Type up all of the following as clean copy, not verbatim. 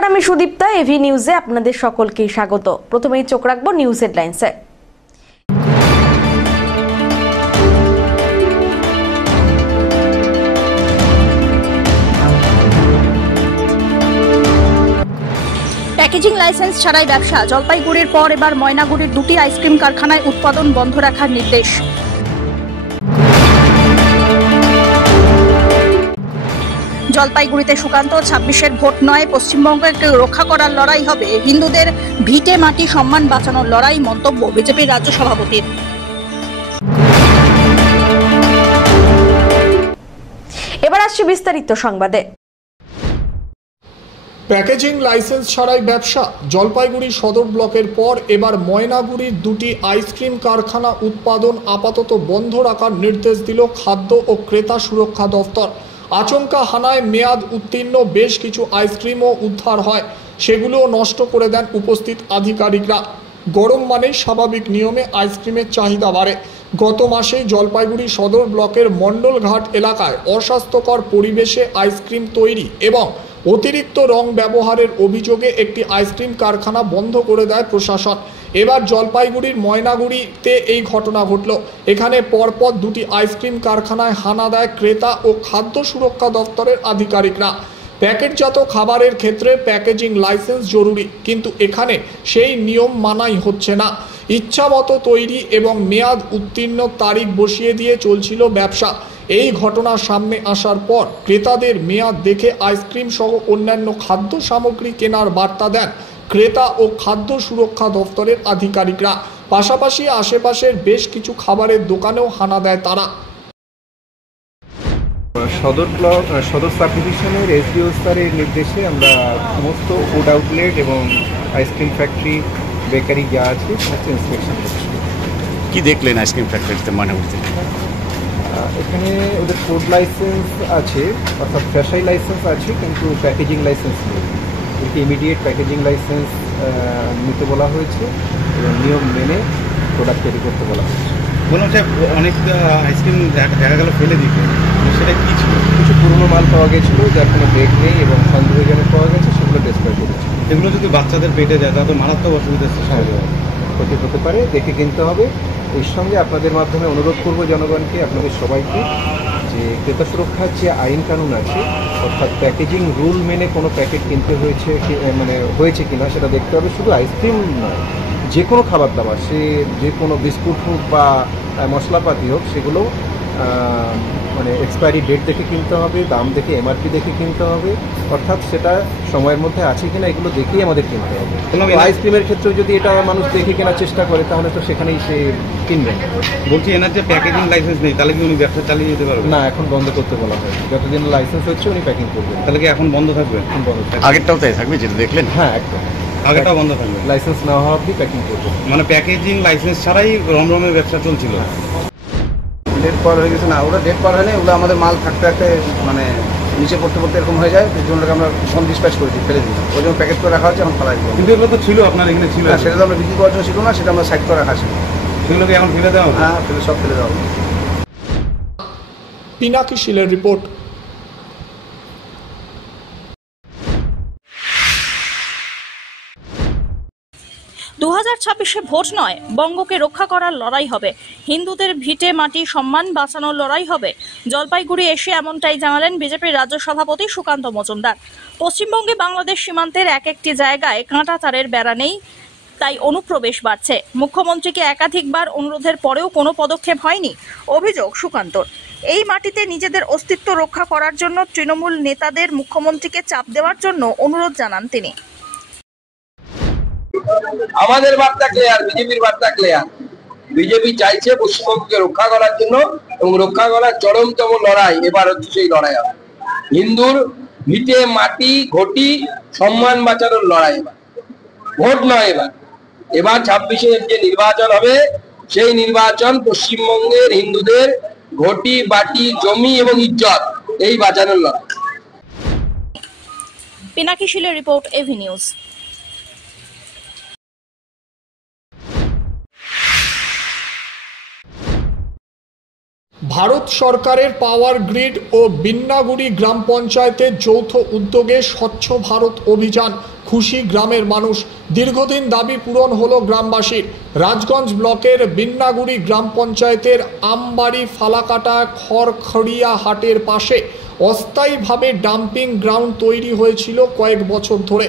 নমস্কার, আমি সুদীপ্তা। এভি নিউজে আপনাদের সকলকে স্বাগত। প্রথমেই চোখ রাখবো নিউজ হেডলাইন্সে। প্যাকেজিং লাইসেন্স ছাড়াই ব্যবসা, জলপাইগুড়ির পর এবার ময়নাগুড়ির দুটি আইসক্রিম কারখানায় উৎপাদন বন্ধ রাখার নির্দেশ। জলপাইগুড়িতে সুকান্ত, 26-এর ভোট নয়, পশ্চিমবঙ্গকে রক্ষা করার লড়াই হবে, হিন্দুদের ভিটে মাটি সম্মান বাঁচানোর লড়াই, মন্তব্য বিজেপির রাজ্য সভাপতির। এবার আসছে বিস্তারিত সংবাদে। প্যাকেজিং লাইসেন্স ছাড়াই ব্যবসা, জলপাইগুড়ি সদর ব্লকের পর এবার ময়নাগুড়ির দুটি আইসক্রিম কারখানা উৎপাদন আপাতত বন্ধ রাখার নির্দেশ দিল খাদ্য ও ক্রেতা সুরক্ষা দফতর। আচমকা হানায় মেয়াদ উত্তীর্ণ বেশ কিছু আইসক্রিমও উদ্ধার হয়, সেগুলোও নষ্ট করে দেন উপস্থিত আধিকারিকরা। গরম মানেই স্বাভাবিক নিয়মে আইসক্রিমের চাহিদা বাড়ে। গত মাসেই জলপাইগুড়ি সদর ব্লকের মণ্ডলঘাট এলাকায় অস্বাস্থ্যকর পরিবেশে আইসক্রিম তৈরি এবং অতিরিক্ত রং ব্যবহারের অভিযোগে একটি আইসক্রিম কারখানা বন্ধ করে দেয় প্রশাসন। এবার জলপাইগুড়ির ময়নাগুড়িতে এই ঘটনা ঘটল। এখানে পরপর দুটি আইসক্রিম কারখানায় হানা দেয় ক্রেতা ও খাদ্য সুরক্ষা দপ্তরের আধিকারিকরা। প্যাকেটজাত খাবারের ক্ষেত্রে প্যাকেজিং লাইসেন্স জরুরি, কিন্তু এখানে সেই নিয়ম মানাই হচ্ছে না। ইচ্ছামতো তৈরি এবং মেয়াদ উত্তীর্ণ তারিখ বসিয়ে দিয়ে চলছিল ব্যবসা। এই ঘটনা সামনে আসার পর ক্রেতাদের মেয়াদ দেখে আইসক্রিম সহ অন্যান্য খাদ্য সামগ্রী কেনার বার্তা দেন ক্রেতা ও খাদ্য সুরক্ষা দপ্তরের আধিকারিকরা। পাশাপাশি আশেপাশের বেশ কিছু খাবারের দোকানেও হানা দেয় তারা। সদর সাব ডিভিশনের এসডিও স্যারের নির্দেশে আমরা সমস্ত ফুড আউটলেট এবং আইসক্রিম ফ্যাক্টরি, বেকারি যা আছে সমস্ত ইন্সপেকশন করছি। কি দেখলেন আইসক্রিম ফ্যাক্টরিতে ময়নাগুড়িতে? এখানে ওদের ফুড লাইসেন্স আছে, অর্থাৎ ফ্যাশাই লাইসেন্স আছে, কিন্তু প্যাকেজিং লাইসেন্স নেই। ওকে ইমিডিয়েট প্যাকেজিং লাইসেন্স নিতে বলা হয়েছে এবং নিয়ম মেনে প্রোডাক্ট তৈরি করতে বলা হয়েছে। বললাম যে অনেক আইসক্রিম দেখা গেল ফেলে দিতে, সেটা কী ছিল? কিছু পুরনো মাল পাওয়া গেছিলো যার কোনো ডেট নেই এবং সন্দেহজনক পাওয়া গেছে, সেগুলো ডেসক্রাইব করেছে। এগুলো যদি বাচ্চাদের পেটে যায় তাহলে মারাত্মক অসুবিধা ক্ষতি হতে পারে, দেখে কিনতে হবে। এর সঙ্গে আপনাদের মাধ্যমে অনুরোধ করব জনগণকে, আপনাদের সবাইকে, যে ক্রেতা সুরক্ষার যে আইন কানুন আছে, অর্থাৎ প্যাকেজিং রুল মেনে কোনো প্যাকেট কিনতে হয়েছে কিনা সেটা দেখতে হবে। শুধু আইসক্রিম নয়, যে কোনো খাবার দাবার, সে যে কোনো বিস্কুট হোক বা মশলাপাতি হোক, সেগুলো এক্সপায়ারি ডেট দেখে কিনতে হবে, দাম দেখে এমআরপি দেখে কিনতে হবে, অর্থাৎ সেটা সময়ের মধ্যে আছে কিনা এগুলো দেখেই আমাদের কিনতে হবে। আইসক্রিমের ক্ষেত্রেও যদি এটা মানুষ দেখে কেনার চেষ্টা করে তাহলে তো সেখানেই সে কিনবে। বলছি, এনার যে প্যাকেজিং লাইসেন্স নেই, তাহলে কি উনি ব্যবসা চালিয়ে যেতে পারবেন? না, এখন বন্ধ করতে বলা হয়। যতদিন লাইসেন্স হচ্ছে উনি প্যাকিং করবেন। তাহলে কি এখন বন্ধ থাকবে? এখন বন্ধ থাকবে। আগেরটাও তাই থাকবে যেটা দেখলেন? হ্যাঁ, একদম আগেরটাও বন্ধ থাকবে, লাইসেন্স না হওয়া অবধি প্যাকিং করবে। মানে প্যাকেজিং লাইসেন্স ছাড়াই রমরমের ব্যবসা চলছিল। ডেট পার হয়ে গেছে না, ওরা ডেট পার হয়নি, ওগুলো আমাদের মাল থাকতে থাকতে নিচে পড়তে পড়তে এরকম হয়ে যায়, এই জন্য আমরা ফোন ডিসপ্যাচ করেছি, ফেলে দিই। ওই জন্য প্যাকেট করে রাখা হচ্ছে, এখন ফেলা দিই। কিন্তু এগুলো তো ছিল আপনার এখানে ছিল, সেটা তো আমরা বিক্রি করার জন্য ছিল না, সেটা আমরা সাইড করে রাখা ছিল। সেগুলোকে এখন ফেলে দেওয়া? হ্যাঁ, সব ফেলে দেওয়া। পিনাকি শিলের রিপোর্ট। 2026-এ ভোট নয়, বঙ্গকে রক্ষা করার লড়াই হবে, হিন্দুদের ভিটে মাটি সম্মান বাঁচানোর লড়াই হবে। জলপাইগুড়ি এসে এমনটাই জানালেন বিজেপির রাজ্য সভাপতি সুকান্ত মজুমদার। পশ্চিমবঙ্গে বাংলাদেশ সীমান্তের একটি জায়গায় কাঁটা তারের বেড়া নেই, তাই অনুপ্রবেশ বাড়ছে। মুখ্যমন্ত্রীকে একাধিকবার অনুরোধের পরেও কোনো পদক্ষেপ হয়নি, অভিযোগ সুকান্তর। এই মাটিতে নিজেদের অস্তিত্ব রক্ষা করার জন্য তৃণমূল নেতাদের মুখ্যমন্ত্রীকে চাপ দেওয়ার জন্য অনুরোধ জানান তিনি। আমাদের বার্তা ক্লিয়ার, বিজেপির বার্তা ক্লিয়ার। বিজেপি চাইছে পশ্চিমবঙ্গকে রক্ষা করার জন্য, এবং রক্ষা করার চরমতম লড়াই এবার হচ্ছে সেই লড়াই হবে। হিন্দুর ভিটে মাটি ঘটি সম্মান বাঁচানোর লড়াই এবার, ভোট নয়। এবার 26-এ যে নির্বাচন হবে, সেই নির্বাচন পশ্চিমবঙ্গের হিন্দুদের ঘটি বাটি জমি এবং ইজ্জত এই বাঁচানোর লড়াই। পিনাকি শিলের রিপোর্ট, এভি নিউজ। ভারত সরকারের পাওয়ার গ্রিড ও বিন্নাগুড়ি গ্রাম পঞ্চায়েতের যৌথ উদ্যোগে স্বচ্ছ ভারত অভিযান, খুশি গ্রামের মানুষ। দীর্ঘদিন দাবি পূরণ হলো গ্রামবাসীর। রাজগঞ্জ ব্লকের বিন্নাগুড়ি গ্রাম পঞ্চায়েতের আমবাড়ি ফালাকাটা খড়খড়িয়া হাটের পাশে অস্থায়ীভাবে ডাম্পিং গ্রাউন্ড তৈরি হয়েছিল কয়েক বছর ধরে।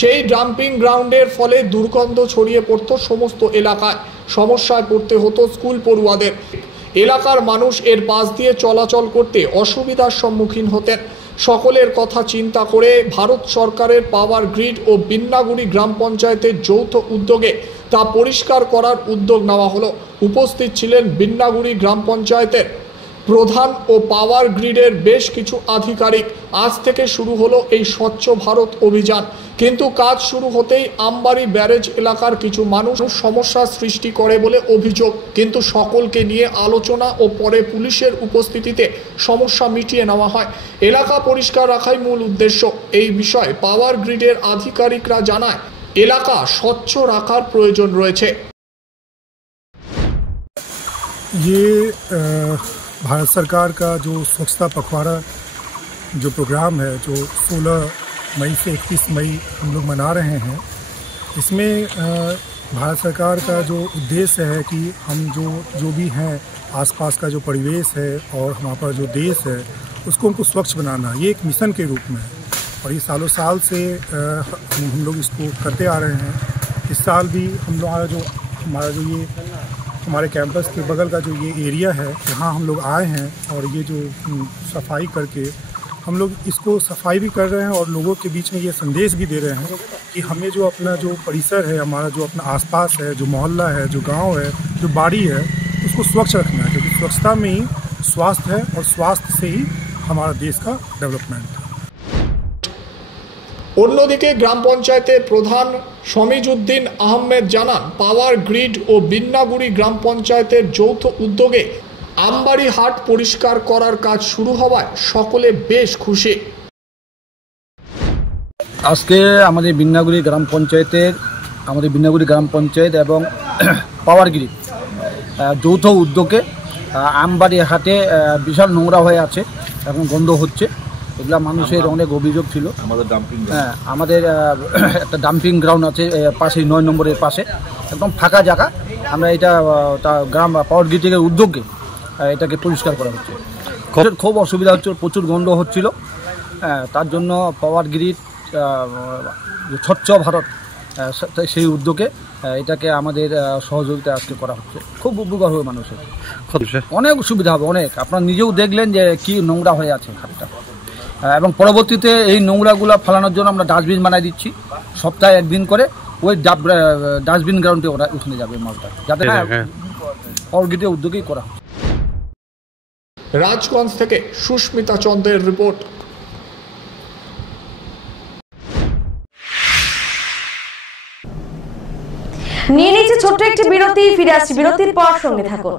সেই ডাম্পিং গ্রাউন্ডের ফলে দুর্গন্ধ ছড়িয়ে পড়ত সমস্ত এলাকায়। সমস্যায় পড়তে হতো স্কুল পড়ুয়াদের। এলাকার মানুষ এর পাশ দিয়ে চলাচল করতে অসুবিধার সম্মুখীন হতেন। সকলের কথা চিন্তা করে ভারত সরকারের পাওয়ার গ্রিড ও বিন্নাগুড়ি গ্রাম পঞ্চায়েতের যৌথ উদ্যোগে তা পরিষ্কার করার উদ্যোগ নেওয়া হলো। উপস্থিত ছিলেন বিন্নাগুড়ি গ্রাম পঞ্চায়েতের প্রধান ও পাওয়ার গ্রিডের বেশ কিছু আধিকারিক। আজ থেকে শুরু হলো এই স্বচ্ছ ভারত অভিযান, কিন্তু কাজ শুরু হতেই আমবাড়ি ব্যারেজ এলাকার কিছু মানুষ সমস্যার সৃষ্টি করে বলে অভিযোগ। কিন্তু সকলকে নিয়ে আলোচনা ও পরে পুলিশের উপস্থিতিতে সমস্যা মিটিয়ে নেওয়া হয়। এলাকা পরিষ্কার রাখাই মূল উদ্দেশ্য। এই বিষয়ে পাওয়ার গ্রিডের আধিকারিকরা জানায়, এলাকা স্বচ্ছ রাখার প্রয়োজন রয়েছে। ये भारत सरकार का जो स्वच्छता पखवाड़ा जो प्रोग्राम है, जो 16 मई से 31 मई हम लोग मना रहे हैं, इसमें भारत सरकार का जो उद्देश्य है कि हम जो भी हैं, आसपास का जो परिवेश है और हमारा जो देश है उसको हमको स्वच्छ बनाना, ये एक मिशन के रूप में है। और ये सालों साल से हम लोग इसको करते आ रहे हैं। इस साल भी हमारा जो ये हमारे कैंपस के बगल का जो ये एरिया है, यहाँ हम लोग आए हैं और ये जो सफाई करके हम लोग इसको सफाई भी कर रहे हैं और लोगों के बीच में ये संदेश भी दे रहे हैं कि हमें जो अपना जो परिसर है, हमारा जो अपना आसपास है, जो मोहल्ला है, जो गांव है, जो बाड़ी है, उसको स्वच्छ रखना है, क्योंकि स्वच्छता में ही स्वास्थ्य है और स्वास्थ्य से ही हमारा देश का डेवलपमेंट है। অন্যদিকে গ্রাম পঞ্চায়েতের প্রধান শমিজউদ্দিন আহমেদ জানান, পাওয়ার গ্রিড ও বিন্নাগুড়ি গ্রাম পঞ্চায়েতের যৌথ উদ্যোগে আমবাড়ি হাট পরিষ্কার করার কাজ শুরু হওয়ায় সকলে বেশ খুশি। আজকে আমাদের বিন্নাগুড়ি গ্রাম পঞ্চায়েত এবং পাওয়ার গ্রিড যৌথ উদ্যোগে আমবাড়ি হাটে বিশাল নোংরা হয়ে আছে, এখন গন্ধ হচ্ছে। এগুলা মানুষের অনেক অভিযোগ ছিল। আমাদের একটা ডাম্পিং গ্রাউন্ড আছে পাশে, 9 নম্বরের পাশে, একদম ফাঁকা জায়গা। আমরা এটা গ্রাম পাওয়ার গ্রিডের উদ্যোগে এটাকে পরিষ্কার করা হচ্ছে। খুব অসুবিধা হচ্ছে, প্রচুর গন্ধ হচ্ছিল। তার জন্য পাওয়ার গ্রিড স্বচ্ছ ভারত সেই উদ্যোগে এটাকে আমাদের সহযোগিতা আজকে করা হচ্ছে। খুব উপকার হবে মানুষের, অনেক সুবিধা হবে, অনেক। আপনারা নিজেও দেখলেন যে কি নোংরা হয়ে আছে ঘাটটা। এবং পরবর্তীতে এই নোংরাগুলো ফেলানোর জন্য আমরা ডাস্টবিন বানাই দিচ্ছি। সপ্তাহে একদিন করে ওই ডাস্টবিন গ্রাউন্ডে ওরা উঠে যাবে মালটা, যাতে পাওয়ার গ্রিডের উদ্যোগেই করা হয়। রাজগঞ্জ থেকে সুস্মিতা চন্দ্রের রিপোর্ট। নিয়ে নিচ্ছে ছোট্ট একটি বিরতি, ফিরে আসছি বিরতির পর, সঙ্গে থাকুন।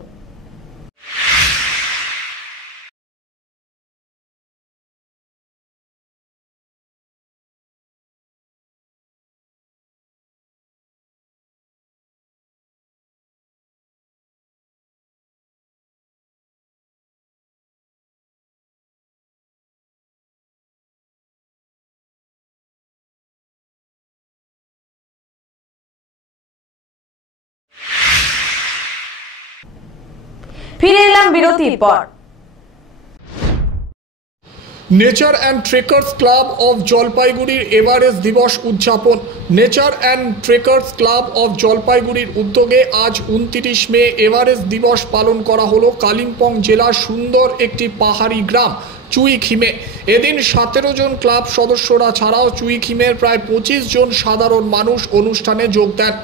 ফিরে এলাম বিরতির পর। Nature and trekkers club of জলপাইগুড়ির এভারেস্ট দিবস উদযাপন। Nature and trekkers club of জলপাইগুড়ির উদ্যোগে আজ 29 মে এভারেস্ট দিবস পালন করা হলো কালিম্পং জেলার সুন্দর একটি পাহাড়ি গ্রাম চুইখিমে। এদিন 17 জন ক্লাব সদস্যরা ছাড়াও চুইখিমের প্রায় 25 জন সাধারণ মানুষ অনুষ্ঠানে যোগ দেন।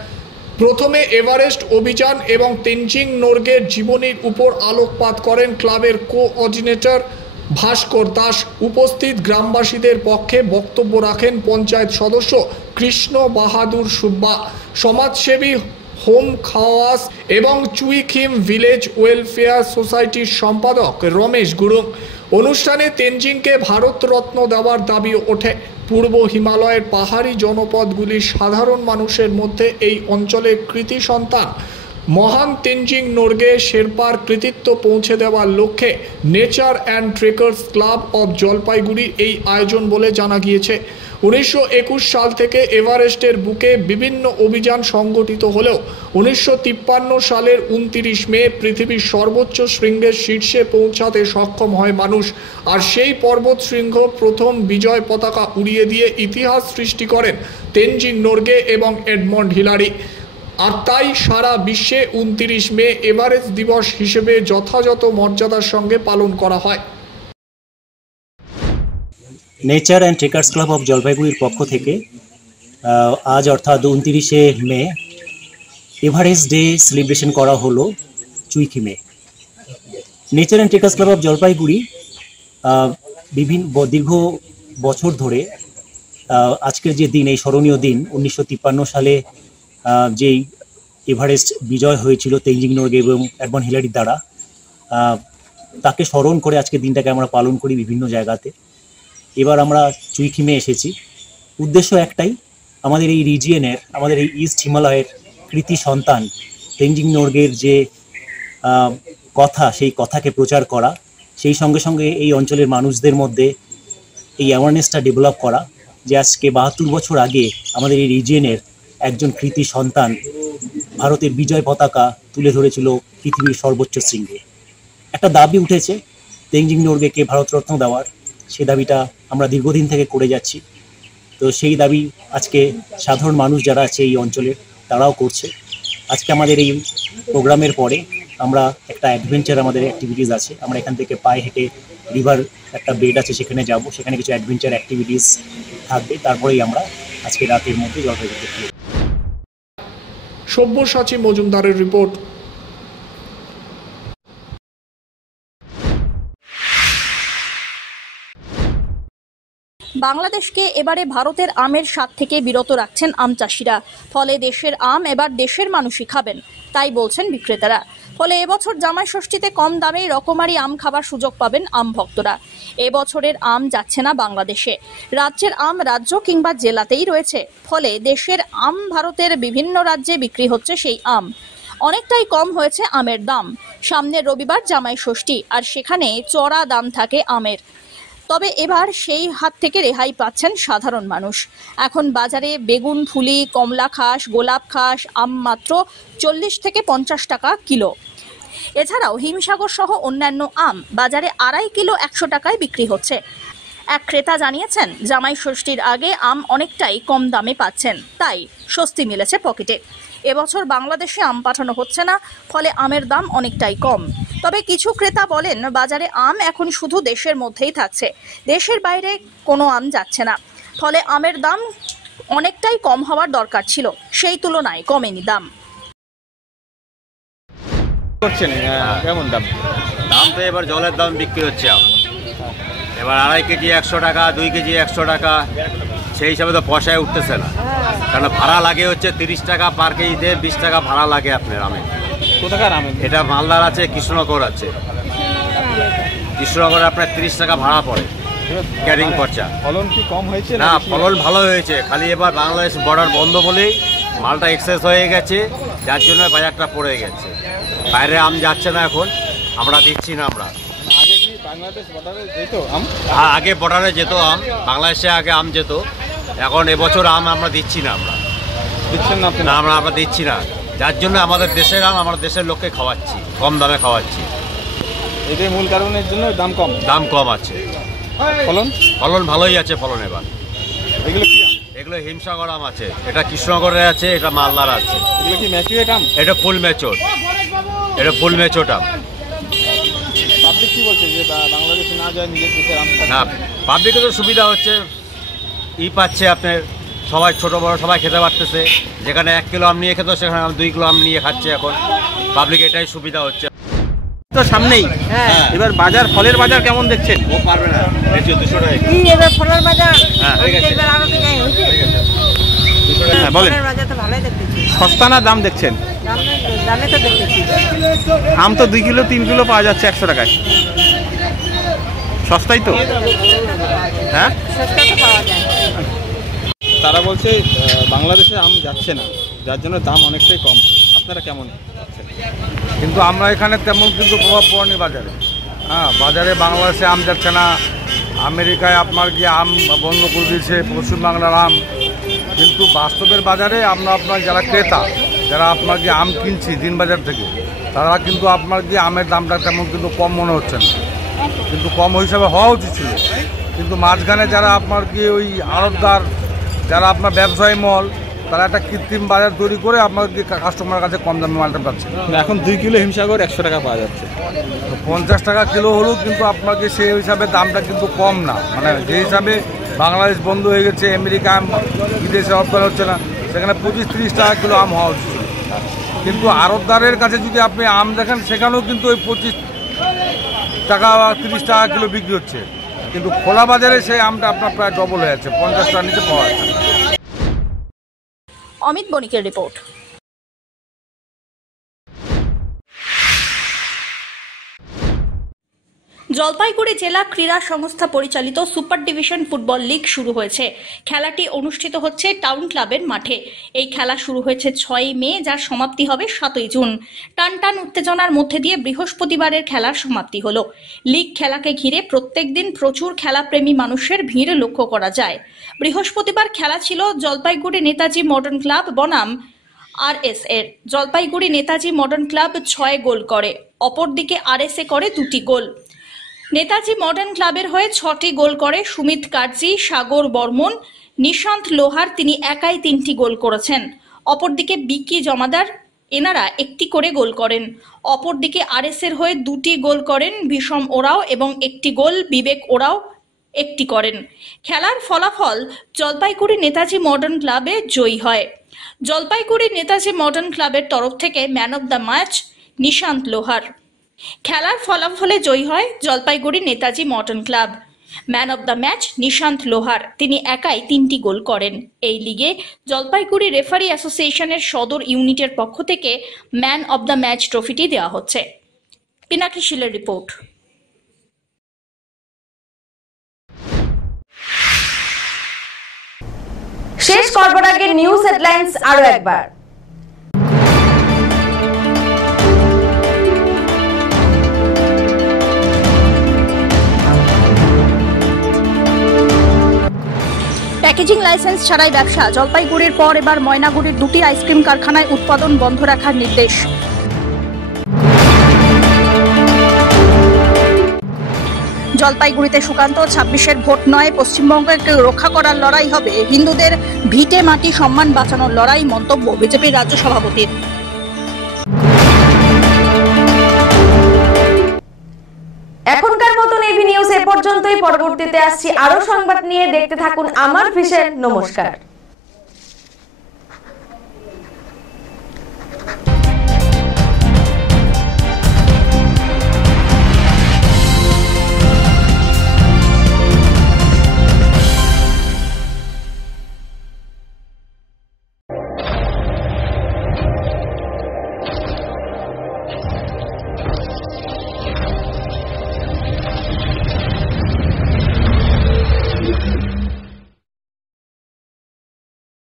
প্রথমে এভারেস্ট অভিযান এবং তেনজিং নোরগের জীবনীর উপর আলোকপাত করেন ক্লাবের কোঅর্ডিনেটর ভাস্কর দাস। উপস্থিত গ্রামবাসীদের পক্ষে বক্তব্য রাখেন পঞ্চায়েত সদস্য কৃষ্ণ বাহাদুর সুব্বা, সমাজসেবী হোম খাওয়াস এবং চুইখিম ভিলেজ ওয়েলফেয়ার সোসাইটির সম্পাদক রমেশ গুরুং। অনুষ্ঠানে তেনজিংকে ভারতরত্ন দেওয়ার দাবি ওঠে। পূর্ব হিমালয়ের পাহাড়ি জনপদগুলির সাধারণ মানুষের মধ্যে এই অঞ্চলের কৃতি সন্তান মহান তেনজিং নোরগে শেরপার কৃতিত্ব পৌঁছে দেওয়ার লক্ষ্যে nature and trekkers club of Jalpaiguri এই আয়োজন বলে জানা গিয়েছে। 1921 সাল থেকে এভারেস্টের বুকে বিভিন্ন অভিযান সংগঠিত হলেও 1953 সালের 29 মে পৃথিবীর সর্বোচ্চ শৃঙ্গের শীর্ষে পৌঁছাতে সক্ষম হয় মানুষ। আর সেই পর্বত শৃঙ্গ প্রথম বিজয় পতাকা উড়িয়ে দিয়ে ইতিহাস সৃষ্টি করেন তেনজিং নোরগে এবং এডমন্ড হিলারি। আর তাই সারা বিশ্বে 29 মে এভারেস্ট দিবস হিসেবে যথাযথ মর্যাদার সঙ্গে পালন করা হয়। Nature and trekkers club of জলপাইগুড়ির পক্ষ থেকে আজ অর্থাৎ 29শে মে এভারেস্ট ডে সেলিব্রেশন করা হলো চুইখিমে। Nature and trekkers club of Jalpaiguri দীর্ঘ বছর ধরে আজকের যে দিন, এই স্মরণীয় দিন 1953 সালে যেই এভারেস্ট বিজয় হয়েছিল তেনজিং নোরগে এবং এডমন্ড হিলারির দ্বারা, তাকে স্মরণ করে আজকের দিনটাকে আমরা পালন করি বিভিন্ন জায়গাতে। এবার আমরা চুইখিমে এসেছি। উদ্দেশ্য একটাই, আমাদের এই রিজিয়নের, আমাদের এই ইস্ট হিমালয়ের কৃতি সন্তান তেনজিং নোরগের যে কথা, সেই কথাকে প্রচার করা, সেই সঙ্গে সঙ্গে এই অঞ্চলের মানুষদের মধ্যে এই অ্যাওয়ারনেসটা ডেভেলপ করা যে আজকে 72 বছর আগে আমাদের এই রিজিয়নের একজন কৃতি সন্তান ভারতের বিজয় পতাকা তুলে ধরেছিল পৃথিবীর সর্বোচ্চ শৃঙ্গে। একটা দাবি উঠেছে তেনজিং নোরগেকে ভারতরত্ন দেওয়ার, সে দাবিটা আমরা দীর্ঘদিন থেকে করে যাচ্ছি। তো সেই দাবি আজকে সাধারণ মানুষ যারা আছে এই অঞ্চলের, তারাও করছে। আজকে আমাদের এই প্রোগ্রামের পরে আমরা একটা অ্যাডভেঞ্চার, আমাদের অ্যাক্টিভিটিস আছে, আমরা এখান থেকে পায়ে হেঁটে রিভার একটা বেড আছে সেখানে যাব, সেখানে কিছু অ্যাডভেঞ্চার অ্যাক্টিভিটিস থাকবে। তারপরেই আমরা আজকে রাতের মধ্যে জলপাইগুড়িতে ফিরব। সব্যসাচী মজুমদারের রিপোর্ট। বাংলাদেশকে এবারে ভারতের আমের স্বাদ থেকে বিরত রাখছেন আম চাষিরা। ফলে দেশের আম এবার দেশের মানুষই খাবেন, তাই বলছেন বিক্রেতারা। ফলে এবছর জামাই ষষ্ঠীতে কম দামে রকমারি আম খাবার সুযোগ পাবেন আম ভক্তরা। এবছরের আম যাচ্ছে না বাংলাদেশে, রাজ্যের আম রাজ্য কিংবা জেলাতেই রয়েছে। ফলে দেশের আম ভারতের বিভিন্ন রাজ্যে বিক্রি হচ্ছে সেই আম। অনেকটাই কম হয়েছে আমের দাম। সামনের রবিবার জামাই ষষ্ঠী, আর সেখানে চড়া দাম থাকে আমের। তবে এবার সেই হাত থেকে রেহাই পাচ্ছেন সাধারণ মানুষ। এখন বাজারে বেগুন ফুলি, কমলা খাস, গোলাপ খাস আম মাত্র 40 থেকে 50 টাকা কিলো। এছাড়াও হিমসাগর সহ অন্যান্য আম বাজারে 2.5 কিলো 100 টাকায় বিক্রি হচ্ছে। এক ক্রেতা জানিয়েছেন, জামাই ষষ্ঠীর আগে আম অনেকটাই কম দামে পাচ্ছেন, তাই স্বস্তি মিলেছে পকেটে। এবছর বাংলাদেশে আম পাঠানো হচ্ছে না, ফলে আমের দাম অনেকটাই কম। তবে কিছু ক্রেতা বলেন, বাজারে আম এখন শুধু দেশের মধ্যেই থাকছে, দেশের বাইরে কোনো আম যাচ্ছে না। ফলে আমের দাম অনেকটাই কম হওয়ার দরকার ছিল, সেই তুলনায় কমেনি দাম। কেমন দাম? দাম তো এবার জলের দাম বিক্রি হচ্ছে আম। এবার 2.5 কেজি 100 টাকা, 2 কেজি 100 টাকা, সেই হিসাবে তো পয়সায় উঠতেছে না। কারণ ভাড়া লাগে হচ্ছে 30 টাকা পার কেজিতে, 20 টাকা ভাড়া লাগে আপনার আমে। কোথাকার আম? এটা মালদার আছে, কৃষ্ণনগর আছে। কৃষ্ণনগরে আপনার 30 টাকা ভাড়া পড়ে ক্যারিং খরচা। ফলন কি কম হয়েছে? না, ফলন ভালো হয়েছে, খালি এবার বাংলাদেশ বর্ডার বন্ধ বলেই মালটা এক্সেস হয়ে গেছে, যার জন্য বাজারটা পড়ে গেছে। বাইরে আম যাচ্ছে না, এখন আমরা দিচ্ছি না। আমরা আগে কি বাংলাদেশ বর্ডারে যেত আম? আগে বর্ডারে যেত আম, বাংলাদেশে আগে আম যেত। এখন এবছর আম আমরা দিচ্ছি না। আমরা দিচ্ছেন না? না, আমরা দিচ্ছি না, যার জন্য আমাদের দেশের আম আমরা দেশের লোককে খাওয়াচ্ছি, কম দামে খাওয়াচ্ছি। এটাই মূল কারণের জন্য দাম কম। দাম কম আছে। ফলন? ফলন ভালোই আছে ফলন এবার। এগুলো কি আম? এগুলো হিমসাগর আম আছে, এটা কৃষ্ণনগরের আছে, এটা মালদার আছে। এগুলো কি ম্যাচুরেট আম? এটা ফুল ম্যাচোর, এটা ফুল ম্যাচোর আম। পাবলিক কি বলছে যে বাংলাদেশে না যায়, নিজের দেশের আম? না, পাবলিকের তো সুবিধা হচ্ছে, পাচ্ছে আপনার সবাই, ছোট বড় সবাই খেতে পারতেছে। যেখানে 1 কিলো আম নিয়ে খেত, সেখানে 2 কিলো আম নিয়ে খাচ্ছে। এখন পাবলিক এটাই সুবিধা হচ্ছে। তো সামনেই এবার বাজার, ফলের বাজার কেমন দেখছেন? ও পারবে না, 200 টাকা। এবার ফলের বাজার হ্যাঁ, বলেন। সস্তা না দাম দেখছেন? দামে তো দেখতেছি। আম তো 2 কিলো 3 কিলো পাওয়া যাচ্ছে 100 টাকায়। সস্তাই তো, হ্যাঁ সস্তা তো পাওয়া যায়। তারা বলছে বাংলাদেশে আম যাচ্ছে না, যার জন্য দাম অনেকটাই কম। আপনারা কেমন? যাচ্ছে, কিন্তু আমরা এখানে তেমন কিন্তু প্রভাব পড়েনি বাজারে। হ্যাঁ, বাজারে বাংলাদেশে আম যাচ্ছে না, আমেরিকায় আপনার গিয়ে আম বন্ধ করে দিয়েছে পশ্চিমবাংলার আম, কিন্তু বাস্তবের বাজারে আমরা আপনার যারা ক্রেতা, যারা আপনার গিয়ে আম কিনছি দিন বাজার থেকে, তারা কিন্তু আপনার গিয়ে আমের দামটা তেমন কিন্তু কম মনে হচ্ছে না, কিন্তু কম হিসাবে হওয়া উচিত ছিল। কিন্তু মাঝখানে যারা আপনার কি ওই আড়তদার, যারা আপনার ব্যবসায়ী মল, তারা একটা কৃত্রিম বাজার তৈরি করে আপনার কি কাস্টমারের কাছে কম দামে মালটা পাচ্ছে। এখন 2 কিলো হিমসাগর 100 টাকা পাওয়া যাচ্ছে, 50 টাকা কিলো হলেও কিন্তু আপনাকে সেই হিসাবে দামটা কিন্তু কম না, মানে যে হিসাবে বাংলাদেশ বন্ধ হয়ে গেছে, আমেরিকা আম বিদেশে রপ্তানি হচ্ছে না, সেখানে 25-30 টাকা কিলো আম হওয়া উচিত ছিল। কিন্তু আড়তদারের কাছে যদি আপনি আম দেখেন, সেখানেও কিন্তু ওই 25 টাকা বা 30 টাকা কিলো বিক্রি হচ্ছে, কিন্তু খোলা বাজারে সেই আমটা আপনার প্রায় ডবল হয়ে যাচ্ছে, 50 টাকার নিচে পাওয়া যাচ্ছে। অমিত বণিকের রিপোর্ট। জলপাইগুড়ি জেলা ক্রীড়া সংস্থা পরিচালিত সুপার ডিভিশন ফুটবল লিগ শুরু হয়েছে। খেলাটি অনুষ্ঠিত হচ্ছে টাউন ক্লাবের মাঠে। এই খেলা শুরু হয়েছে 6 মে, যার সমাপ্তি হবে 7 জুন। টানটান উত্তেজনার মধ্যে দিয়ে বৃহস্পতিবারের খেলার সমাপ্তি হলো। লিগ খেলাকে ঘিরে প্রত্যেকদিন প্রচুর খেলাপ্রেমী মানুষের ভিড় লক্ষ্য করা যায়। বৃহস্পতিবার খেলা ছিল জলপাইগুড়ি নেতাজি মডার্ন ক্লাব বনাম RS এর। জলপাইগুড়ি নেতাজি মডার্ন ক্লাব 6 গোল করে, অপরদিকে RSA করে 2টি গোল। নেতাজি মডার্ন ক্লাবের হয়ে 6টি গোল করে সুমিত কার্জি, সাগর বর্মন, নিশান্ত লোহার, তিনি একাই 3টি গোল করেছেন। অপরদিকে বিকি জমাদার, এনারা 1টি করে গোল করেন। অপরদিকে RS এর হয়ে 2টি গোল করেন ভীষম ওরাও এবং 1টি গোল বিবেক ওরাও 1টি করেন। খেলার ফলাফল জলপাইগুড়ি নেতাজি মডার্ন ক্লাবে জয়ী হয়। জলপাইগুড়ি নেতাজি মডার্ন ক্লাবের তরফ থেকে man of the match Nishant লোহার। খেলার ফলাফলে জয়ী হয় Jalpaiguri Netaji modern club. Man of the match Nishant লোহার, তিনি একাই 3টি গোল করেন। এই লিগে জলপাইগুড়ি রেফারি অ্যাসোসিয়েশনের সদর ইউনিটের পক্ষ থেকে ম্যান অব দ্য ম্যাচ ট্রফিটি দেওয়া হচ্ছে। পিনাকি শিলের রিপোর্ট। শেষ করবার আগে নিউজ হেডলাইন্স আরো একবার। প্যাকেজিং লাইসেন্স ছাড়াই ব্যবসা, জলপাইগুড়ির পর এবার ময়নাগুড়ির 2টি আইসক্রিম কারখানায় উৎপাদন বন্ধ রাখার নির্দেশ। জলপাইগুড়িতে সুকান্ত, 26-এর ভোট নয়, পশ্চিমবঙ্গকে রক্ষা করার লড়াই হবে, হিন্দুদের ভিটে মাটি সম্মান বাঁচানোর লড়াই, মন্তব্য বিজেপির রাজ্য সভাপতির। এখনকার মতন এভি নিউজ এ পর্যন্তই। পরবর্তীতে আসছি আরো সংবাদ নিয়ে, দেখতে থাকুন আমার ভিশন। নমস্কার।